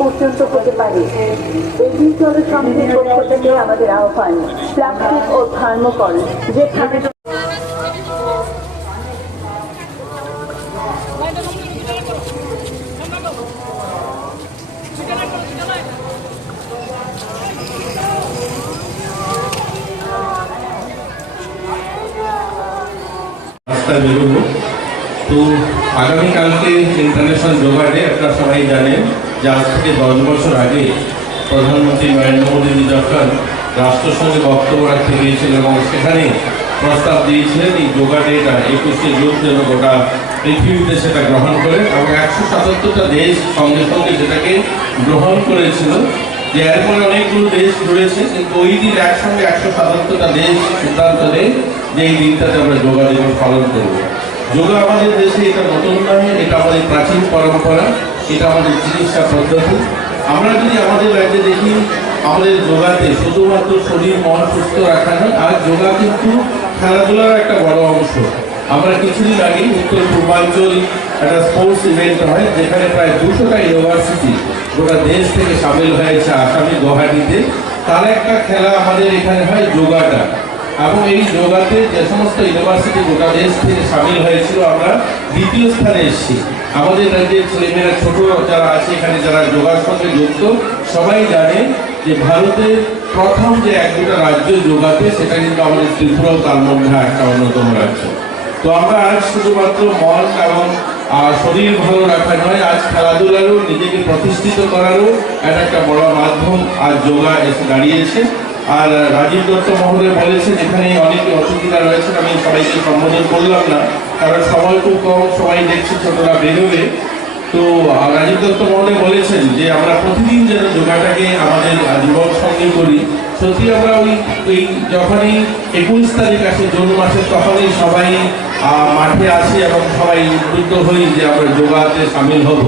পর্যন্ত হতে পারে। এগিয়ে চলো সঙ্গীর পক্ষ থেকে আমাদের আহ্বান প্লাস্টিক ও থার্মোকল যেখানে রাস্তায় বেরোবো তো আগামীকালকে ইন্টারন্যাশনাল যোগা ডে আপনারা সবাই জানেন যে আজ থেকে দশ বছর আগে প্রধানমন্ত্রী নরেন্দ্র মোদী যখন রাষ্ট্রসংঘে বক্তব্য রাখতে গিয়েছিলেন এবং সেখানে প্রস্তাব দিয়েছিলেন এই যোগা ডেটা একুশে জুন যেন গোটা পৃথিবীতে সেটা গ্রহণ করে এবং একশো সাতাত্তরটা দেশ সঙ্গে সঙ্গে সেটাকে গ্রহণ করেছিল। যে এরপরে অনেকগুলো দেশ জুড়েছে কিন্তু ওই দিন একসঙ্গে একশো সাতাত্তরটা দেশ সিদ্ধান্ত নেয়। যে এই দিনটাতে আমরা যোগা দিবস পালন করব। যোগা আমাদের দেশে এটা নতুন নয়, এটা আমাদের প্রাচীন পরম্পরা, এটা আমাদের চিকিৎসা পদ্ধতি। আমরা যদি আমাদের রাজ্যে দেখি, আমাদের যোগাতে শুধুমাত্র শরীর মন সুস্থ রাখা নয়, আর যোগা কিন্তু খেলাধুলার একটা বড় অংশ। আমরা কিছুদিন আগে উত্তর পূর্বাঞ্চল একটা স্পোর্টস ইভেন্ট হয়, যেখানে প্রায় দুশোটা ইউনিভার্সিটি গোটা দেশ থেকে সামিল হয়েছে আসামি গুয়াহাটিতে তার একটা খেলা আমাদের এখানে হয় যোগাটা। এবং এই যোগাতে যে সমস্ত ইউনিভার্সিটি গোটা দেশ থেকে সামিল হয়েছিল, আমরা দ্বিতীয় স্থানে এসেছি। আমাদের রাজ্যের ছেলেমেয়েরা ছোট যারা আছে, এখানে যারা যোগার সঙ্গে যুক্ত, সবাই জানে যে ভারতের প্রথম যে এক দুটা রাজ্য যোগাতে, সেটা কিন্তু আমাদের ত্রিপুরাও তার মধ্যে একটা অন্যতম রাজ্য। তো আমরা আজ শুধুমাত্র মন এবং শরীর ভালো রাখা নয়, আজ খেলাধুলারও, নিজেকে প্রতিষ্ঠিত করারও এটা একটা বড় মাধ্যম আজ যোগা এসে দাঁড়িয়েছে। আর রাজীব দত্ত মহোদয় বলেছেন এখানে অনেক অসুবিধা রয়েছেন আমি সবাইকে সম্বোধন করলাম না। কারণ সময় খুব কম, সবাই দেখছি ছোটরা বেরোবে। তো রাজীব দত্ত মহোদয় বলেছেন যে, আমরা প্রতিদিন যেন যোগাটাকে আমাদের জীবন সঙ্গে করি। সত্যি আমরা ওই ওই যখনই একুশ তারিখ আসে, জুন মাসে, তখনই সবাই মাঠে আসি এবং সবাই উদ্বুদ্ধ হই যে, আমরা যোগাতে সামিল হব।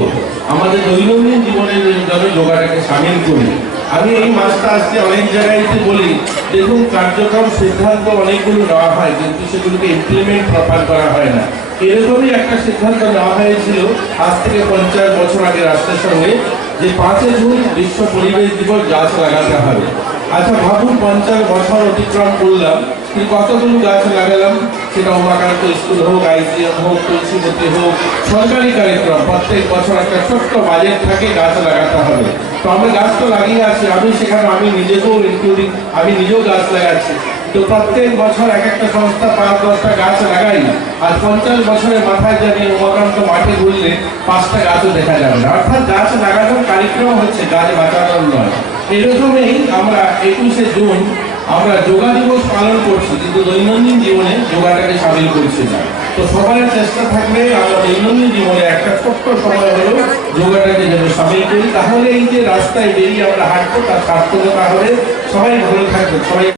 আমাদের দৈনন্দিন জীবনের জন্য যোগাটাকে সামিল করি। আমি এই মাসটা আজকে অনেক জায়গায়তে বলি। দেখুন, কার্যক্রম সিদ্ধান্ত অনেকগুলো নেওয়া হয়, কিন্তু সেগুলোকে ইমপ্লিমেন্ট প্রপার করা হয় না। এরকমই একটা সিদ্ধান্ত নেওয়া হয়েছিল আজ থেকে পঞ্চাশ বছর আগে রাষ্ট্রের সঙ্গে, যে পাঁচে জুন বিশ্ব পরিবেশ দিবস গাছ লাগাতে হবে। আচ্ছা ভাবুন পঞ্চাশ বছর অতিক্রম করলাম, কিন্তু কতগুলো গাছ লাগালাম সেটা উমাকান্ত স্কুল হোক, আইসিএম হোক তুলসীমতি হোক, সরকারি কার্যক্রম প্রত্যেক বছর একটা ছোট্ট বাজেট থাকে গাছ লাগাতে হবে। তো আমরা গাছ তো লাগিয়ে আছি আমি সেখানে, আমি নিজেকেও ইনক্লুডিং আমি নিজেও গাছ লাগাচ্ছি। তো প্রত্যেক বছর এক একটা সংস্থা পাঁচ দশটা গাছ লাগাই আর পঞ্চাশ বছরের মাথায় জানি উমাকান্ত মাঠে ঘুরলে পাঁচটা গাছও দেখা যাবে না। অর্থাৎ গাছ লাগানোর কার্যক্রম হচ্ছে গাছ বাঁচানোর নয়। এরকমই আমরা একুশে জুন আমরা যোগা দিবস পালন করছি, কিন্তু দৈনন্দিন জীবনে যোগাটাকে সামিল করছি না। তো সবার চেষ্টা থাকবে আমরা দৈনন্দিন জীবনে একটা ছোট্ট সময় হলেও যোগাটাকে যেন সামিল করি। তাহলে এই যে রাস্তায় বেরিয়ে আমরা হাঁটবো, তার সার্থকতা হবে। সবাই ভালো থাকবে সবাই